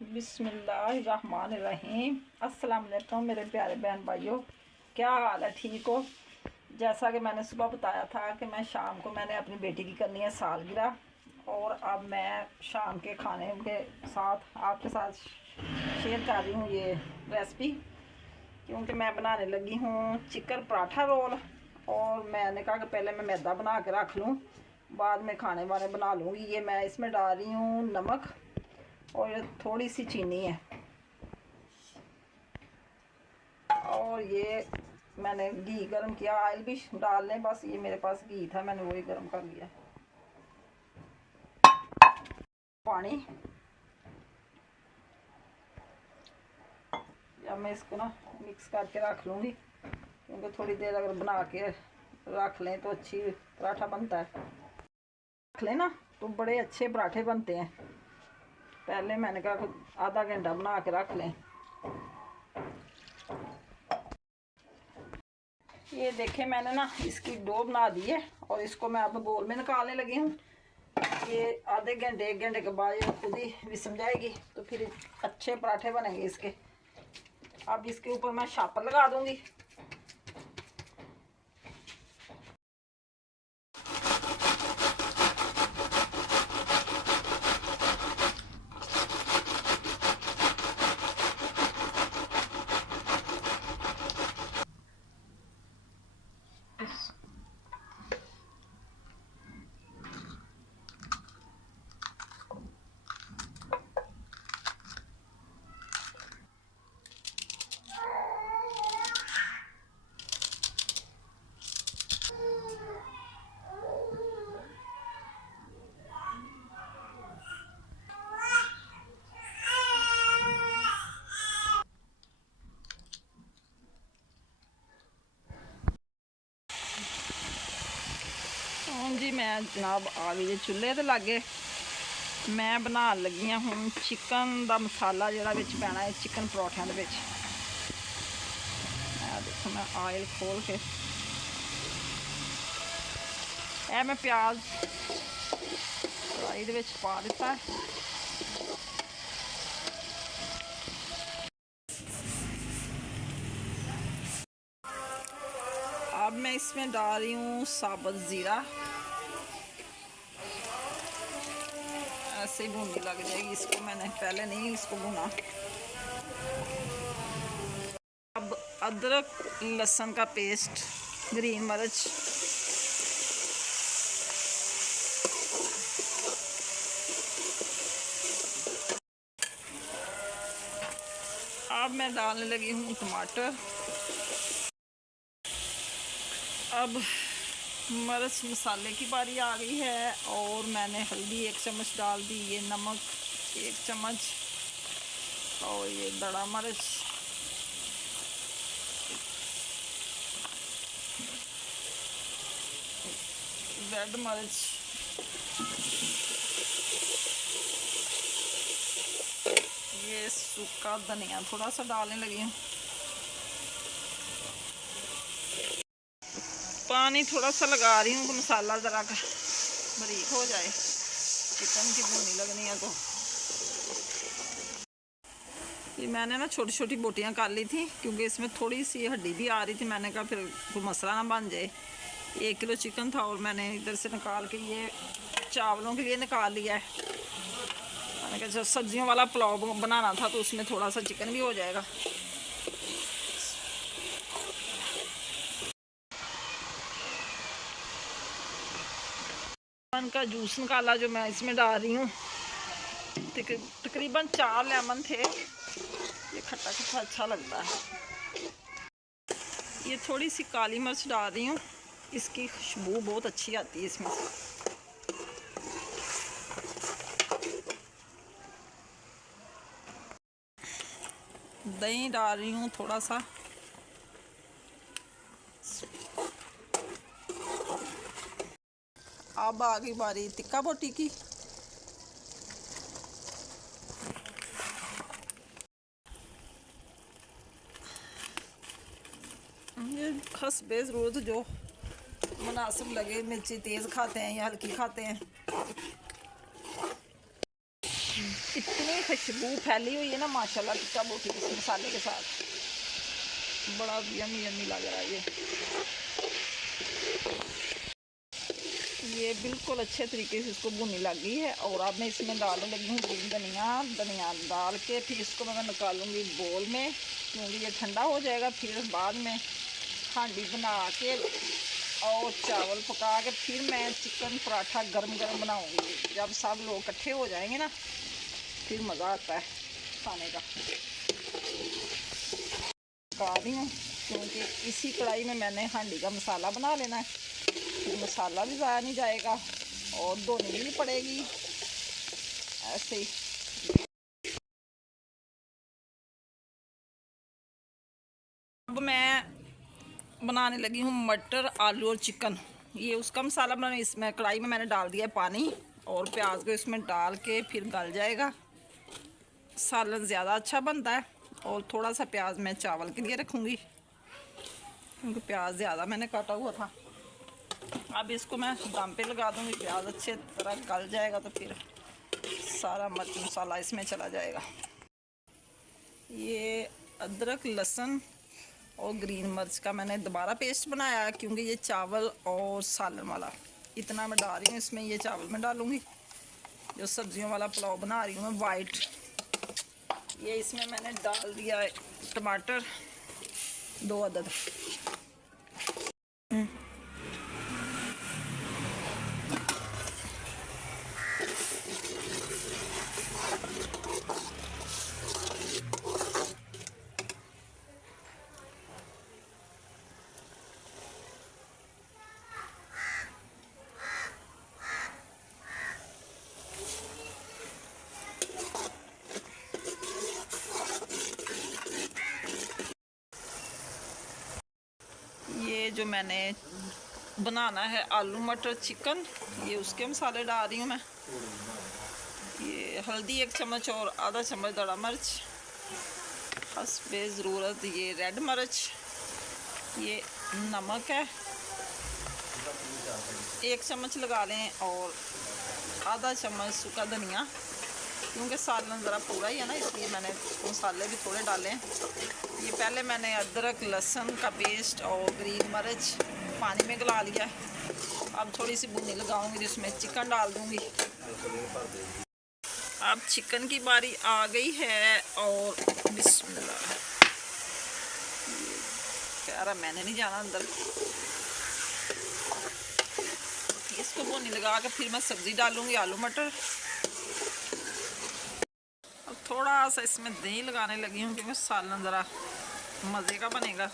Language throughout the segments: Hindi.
बिस्मिल्लाहिर्रहमानिर्रहीम। अस्सलाम वालेकुम मेरे प्यारे बहन भाइयों, क्या हाल है? ठीक हो? जैसा कि मैंने सुबह बताया था कि मैं शाम को मैंने अपनी बेटी की करनी है सालगिरह, और अब मैं शाम के खाने के साथ आपके साथ शेयर कर रही हूँ ये रेसिपी, क्योंकि मैं बनाने लगी हूँ चिकन पराठा रोल। और मैंने कहा कि पहले मैं मैदा बना के रख लूँ, बाद में खाने वाने बना लूँगी। ये मैं इसमें डाल रही हूँ नमक और ये थोड़ी सी चीनी है, और ये मैंने घी गरम किया। ऑयल भी डाल लें, बस ये मेरे पास घी था, मैंने वही गरम कर लिया। पानी, अब मैं इसको ना मिक्स करके रख लूँगी, क्योंकि थोड़ी देर अगर बना के रख लें तो अच्छी पराठा बनता है। रख लें ना तो बड़े अच्छे पराठे बनते हैं। पहले मैंने कहा आधा घंटा बना के रख लें। ये देखें, मैंने ना इसकी डो बना दी है और इसको मैं अब बोल में निकालने लगी हूँ। ये आधे घंटे एक घंटे के बाद ये खुद ही विसम जाएगी, तो फिर अच्छे पराठे बनेंगे इसके। अब इसके ऊपर मैं शापर लगा दूंगी। जी मैं जनाब आ गई चूल्हे ते लागे। मैं बना लगी हूँ चिकन का मसाला जोड़ा विच पैना है चिकन परौठियां दे विच। देखो मैं ऑयल खोल के मैं प्याज कढ़ाई दे विच पा दिता है। अब मैं इसमें डाल रही हूँ साबुत ज़ीरा। ऐसे ही भूनने लग जाएगी इसको, मैंने पहले नहीं इसको भुना। अब अदरक लहसुन का पेस्ट, ग्रीन मिर्च, अब मैं डालने लगी हूँ टमाटर। अब मिर्च मसाले की बारी आ गई है, और मैंने हल्दी 1 चम्मच डाल दी, ये नमक 1 चम्मच, और ये दड़ा मिर्च, रेड मिर्च, ये सूखा धनिया थोड़ा सा डालने लगी हूँ। पानी थोड़ा सा लगा रही हूँ कि मसाला ज़रा बारीक हो जाए, चिकन की भुनी लगनी है। तो ये मैंने ना छोटी छोटी बोटियाँ कर ली थी, क्योंकि इसमें थोड़ी सी हड्डी भी आ रही थी। मैंने कहा फिर कोई मसला ना बन जाए। 1 किलो चिकन था और मैंने इधर से निकाल के ये चावलों के लिए निकाल लिया है। मैंने कहा जब सब्जियों वाला पुलाव बनाना था तो उसमें थोड़ा सा चिकन भी हो जाएगा। लेमन का जूस निकाला जो मैं इसमें डाल रही हूँ। तकरीबन 4 लेमन थे। ये खट्टा खट्टा अच्छा लगता है। ये थोड़ी सी काली मिर्च डाल रही हूँ, इसकी खुशबू बहुत अच्छी आती है इसमें से। दही डाल रही हूँ थोड़ा सा। अब आ गई बारी टिक्का बोटी की। ये हस्बे ज़रूरत जो मुनासिब लगे, मिर्ची तेज़ खाते हैं या हल्की खाते हैं। इतनी खुशबू फैली हुई है ना माशाल्लाह टिक्का बोटी इस मसाले के साथ, बड़ा यमी यमी लग रहा है ये बिल्कुल अच्छे तरीके से इसको भुनी लग गई है। और अब मैं इसमें डालने लगी हूँ ग्रीन धनिया डाल के फिर इसको मैं निकालूंगी बोल में, क्योंकि ये ठंडा हो जाएगा। फिर बाद में हांडी बना के और चावल पका के फिर मैं चिकन पराठा गरम गरम बनाऊंगी। जब सब लोग इकट्ठे हो जाएंगे ना फिर मज़ा आता है खाने का। पका दी हूँ क्योंकि इसी कढ़ाई में मैंने हांडी का मसाला बना लेना है, फिर मसाला भी ज़ाया नहीं जाएगा और धोनी भी नहीं पड़ेगी। ऐसे ही अब मैं बनाने लगी हूँ मटर आलू और चिकन। ये उसका मसाला बनाने, इसमें कढ़ाई में मैंने डाल दिया है पानी और प्याज को इसमें डाल के फिर गल जाएगा। सालन ज़्यादा अच्छा बनता है और थोड़ा सा प्याज मैं चावल के लिए रखूँगी क्योंकि प्याज ज़्यादा मैंने काटा हुआ था। अब इसको मैं दम पे लगा दूँगी, प्याज अच्छे तरह गल जाएगा तो फिर सारा मिर्च मसाला इसमें चला जाएगा। ये अदरक लहसुन और ग्रीन मिर्च का मैंने दोबारा पेस्ट बनाया क्योंकि ये चावल और सालन वाला इतना मैं डाल रही हूँ इसमें। ये चावल में डालूँगी जो सब्जियों वाला पुलाव बना रही हूँ मैं वाइट। ये इसमें मैंने डाल दिया है टमाटर 2 अदद। जो मैंने बनाना है आलू मटर चिकन, ये उसके मसाले डाल रही हूँ मैं। ये हल्दी 1 चम्मच और आधा चम्मच दड़ा मिर्च, हस्बे ज़रूरत ये रेड मिर्च, ये नमक है 1 चम्मच लगा लें और आधा चम्मच सूखा धनिया, क्योंकि सालन ज़रा पूरा ही है ना इसलिए मैंने मसाले भी थोड़े डाले हैं। ये पहले मैंने अदरक लहसुन का पेस्ट और ग्रीन मिर्च पानी में गला लिया है। अब थोड़ी सी भुनी लगाऊंगी जिसमें चिकन डाल दूंगी। अब चिकन की बारी आ गई है और बिस्मिल्लाह। प्यारा मैंने नहीं जाना अंदर। इसको भुनी लगा के फिर मैं सब्ज़ी डालूंगी आलू मटर। थोड़ा सा इसमें दही लगाने लगी हूँ क्योंकि सालन ज़रा मज़े का बनेगा।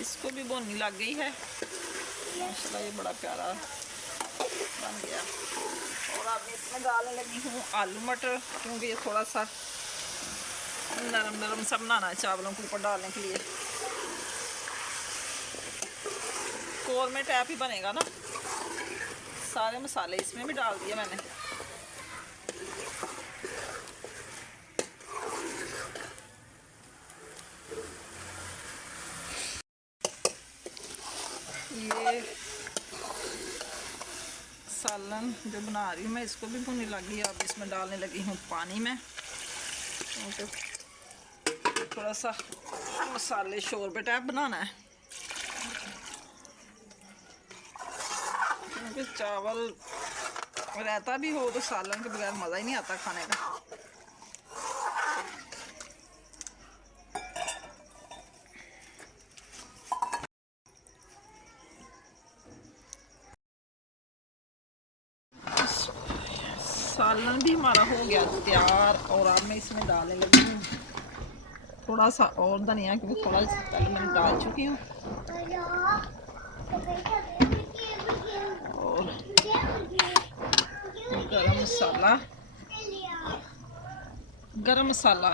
इसको भी भुनी लग गई है माशाल्लाह, ये बड़ा प्यारा बन गया। और अब इसमें डालने लगी हूँ आलू मटर क्योंकि ये थोड़ा सा नरम नरम सा बनाना है चावलों के ऊपर डालने के लिए। कौरमे टाइप ही बनेगा ना। सारे मसाले इसमें भी डाल दिए मैंने। ये सालन जो बना रही हूँ मैं इसको भी भुनी लगी है। अब इसमें डालने लगी हूँ पानी में क्योंकि थोड़ा सा मसाले शोरबे टाइप बनाना है। क्योंकि चावल रहता भी हो तो सालन के बगैर मज़ा ही नहीं आता खाने का। सालन भी हमारा हो गया तैयार और अब मैं इसमें डालने लगी हूँ थोड़ा सा और धनिया, क्योंकि थोड़ा पहले मैंने डाल चुकी हूँ। और गरम मसाला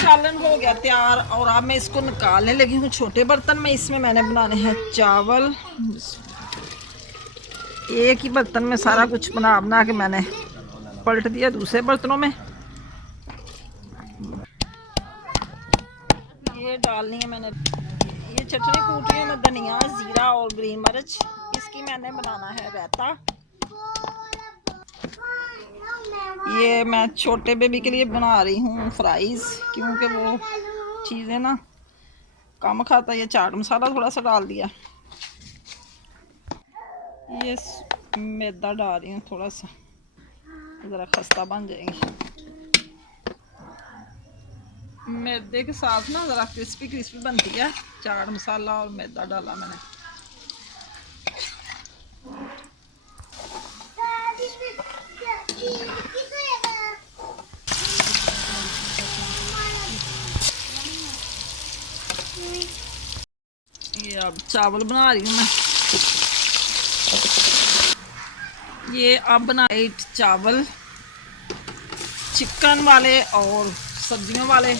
सालन हो गया तैयार। और अब मैं इसको निकालने लगी हूँ छोटे बर्तन में। इसमें मैंने बनाने हैं चावल। एक ही बर्तन में सारा कुछ बना के मैंने पलट दिया दूसरे बर्तनों में। ये डालनी है मैंने चटनी कूट रही हूँ मैं, धनिया, जीरा और ग्रीन मिर्च। इसकी मैंने बनाना है रायता। ये मैं छोटे बेबी के लिए बना रही हूँ फ्राइज, क्योंकि वो चीज़ें ना कम खाता है। ये चाट मसाला थोड़ा सा डाल दिया। ये मैदा डाल रही हूँ थोड़ा सा, ज़रा खस्ता बन जाएंगी। मैदे के साथ ना ज़रा क्रिस्पी क्रिस्पी बनती है। चाट मसाला और मैदा डाला मैंने। ये अब चावल बना रही हूँ मैं। ये अब बना 8 चावल, चिकन वाले और सब्जियों वाले।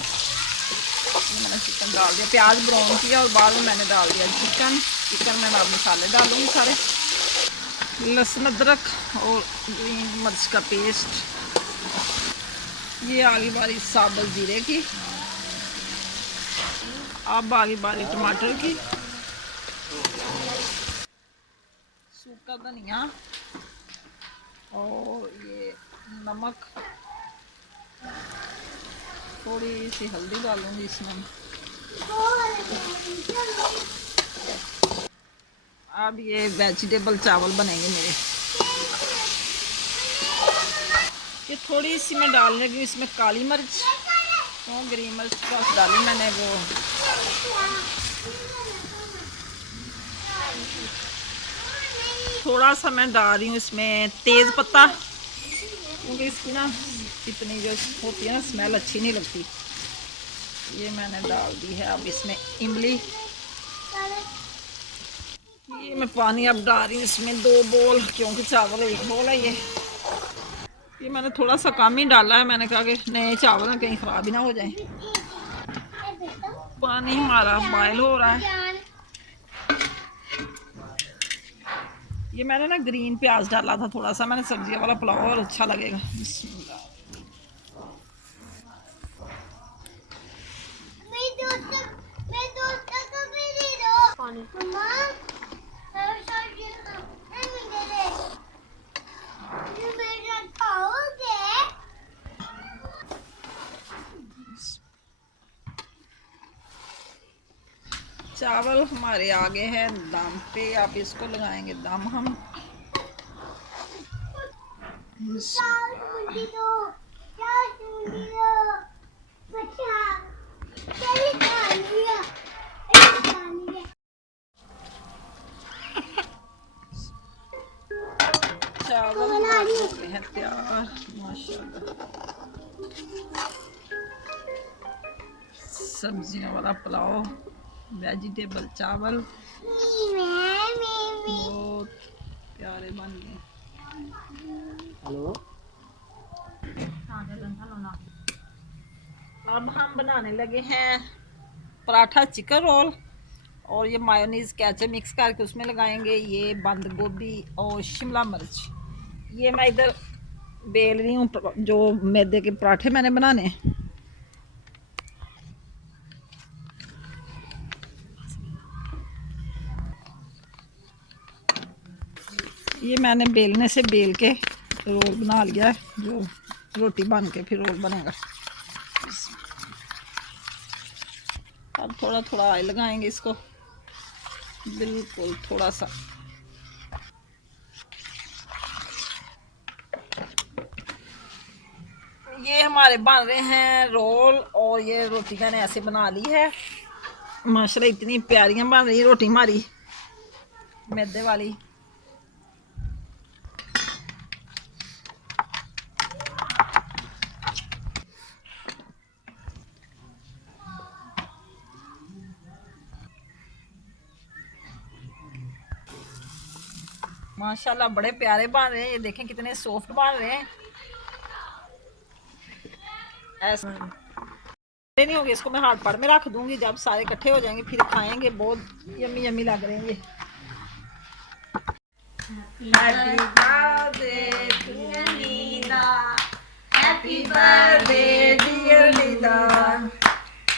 मैंने चिकन डाल दिया, प्याज ब्राउन किया और बाद में मैंने डाल दिया चिकन। चिकन में मैं मसाले डालूंगी सारे, लहसुन अदरक और ग्रीन मिर्च का पेस्ट। ये आगी बारी साबुत जीरे की, अब आगी बारी टमाटर की, सूखा धनिया और ये नमक, थोड़ी सी हल्दी डालूंगी इसमें। अब ये वेजिटेबल चावल बनेंगे मेरे। ये थोड़ी सी मैं डाल लगी इसमें काली मिर्च और ग्रीन मिर्च बस डाली मैंने। वो थोड़ा सा मैं डाल रही हूँ इसमें तेज़ पत्ता, क्योंकि इसकी ना इतनी जो होती है ना स्मेल अच्छी नहीं लगती। ये मैंने डाल दी है। अब इसमें इमली, ये मैं पानी अब डाल रही हूँ इसमें 2 बोल, क्योंकि चावल 1 बोल है। ये मैंने थोड़ा सा कम ही डाला है। मैंने कहा कि नए चावल ना कहीं ख़राब ही ना हो जाए। पानी हमारा बॉयल हो रहा है। ये मैंने ना ग्रीन प्याज डाला था थोड़ा सा, मैंने सब्जियों वाला पुलाव और अच्छा लगेगा। चावल हमारे आगे है दम पे, आप इसको लगाएंगे दम हम। चावल होते हैं तैयार माशाल्लाह। सब्जियों वाला पुलाव, वेजिटेबल चावल बहुत प्यारे बन गए। अब हम बनाने लगे हैं पराठा चिकन रोल, और ये मायोनीज केचप मिक्स करके उसमें लगाएंगे। ये बंद गोभी और शिमला मिर्च। ये मैं इधर बेल रही हूँ जो मैदे के पराठे मैंने बनाने हैं। ये मैंने बेलने से बेल के रोल बना लिया है, जो रोटी बन के फिर रोल बनेगा। अब थोड़ा थोड़ा ऑयल लगाएंगे इसको, बिल्कुल थोड़ा सा। ये हमारे बन रहे हैं रोल, और ये रोटी मैंने ऐसे बना ली है माशाल्लाह। इतनी प्यारियां बन रही रोटी हमारी मैदे वाली। माशाल्लाह बड़े प्यारे बन रहे हैं। ये देखें कितने सॉफ्ट बन रहे हैं। ऐसा नहीं होगी, इसको मैं हाथ पर में रख दूंगी, जब सारे इकट्ठे हो जाएंगे फिर खाएंगे। बहुत यम्मी यम्मी लग रहे हैं ये। Happy birthday to Neena, happy birthday dear Neena,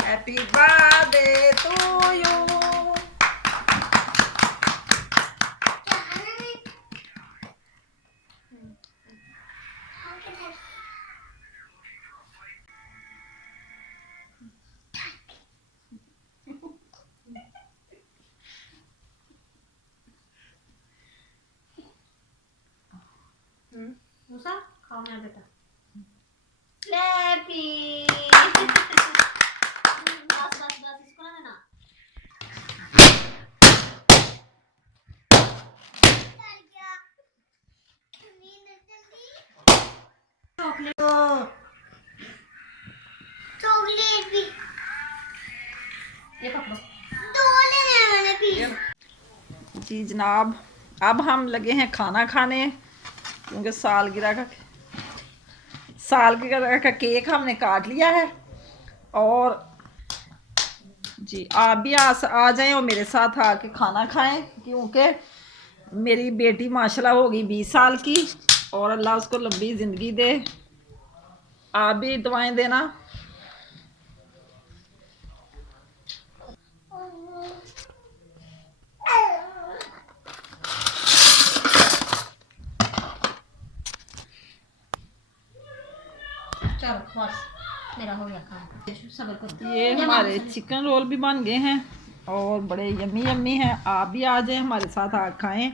happy birthday to you, chocolate भी ये पकड़ो, 2 लेने हैं मैंने पीस। जी जनाब, अब हम लगे हैं खाना खाने, क्योंकि सालगिरह का केक हमने काट लिया है। और जी आप भी आ जाएं और मेरे साथ आके खाना खाएं, क्योंकि मेरी बेटी माशाल्लाह होगी 20 साल की और अल्लाह उसको लंबी ज़िंदगी दे। आप भी दुआएं देना। चलो बस मेरा हो गया काम, सब्र करो। ये हमारे चिकन रोल भी बन गए हैं और बड़े यम्मी यम्मी हैं। आप भी आ जाएं हमारे साथ, आ खाएं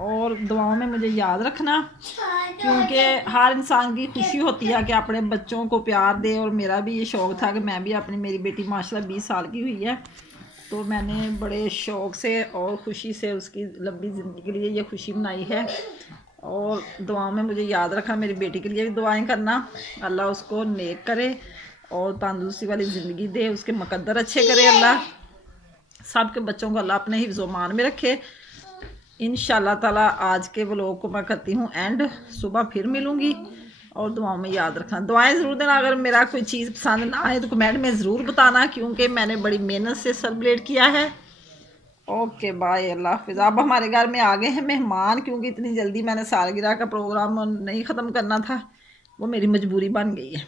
और दुआओं में मुझे याद रखना, क्योंकि हर इंसान की खुशी होती है कि अपने बच्चों को प्यार दे। और मेरा भी ये शौक़ था कि मैं भी मेरी बेटी माशाल्लाह 20 साल की हुई है, तो मैंने बड़े शौक़ से और ख़ुशी से उसकी लंबी ज़िंदगी के लिए ये खुशी मनाई है। और दुआओं में मुझे याद रखा, मेरी बेटी के लिए भी दुआएं करना, अल्लाह उसको नेक करे और तंदुरुस्ती वाली ज़िंदगी दे, उसके मुकद्दर अच्छे करे अल्लाह, सबके बच्चों को अल्लाह अपने हिफ्ज़ मान में रखे। इंशाल्लाह ताला आज के व्लॉग को मैं करती हूँ एंड, सुबह फिर मिलूँगी और दुआओं में याद रखना, दुआएं ज़रूर देना। अगर मेरा कोई चीज़ पसंद ना आए तो कमेंट में ज़रूर बताना, क्योंकि मैंने बड़ी मेहनत से सेलिब्रेट किया है। ओके बाय, अल्लाह हाफिज़। अब हमारे घर में आ गए हैं मेहमान, क्योंकि इतनी जल्दी मैंने सालगिरह का प्रोग्राम नहीं ख़त्म करना था, वो मेरी मजबूरी बन गई है।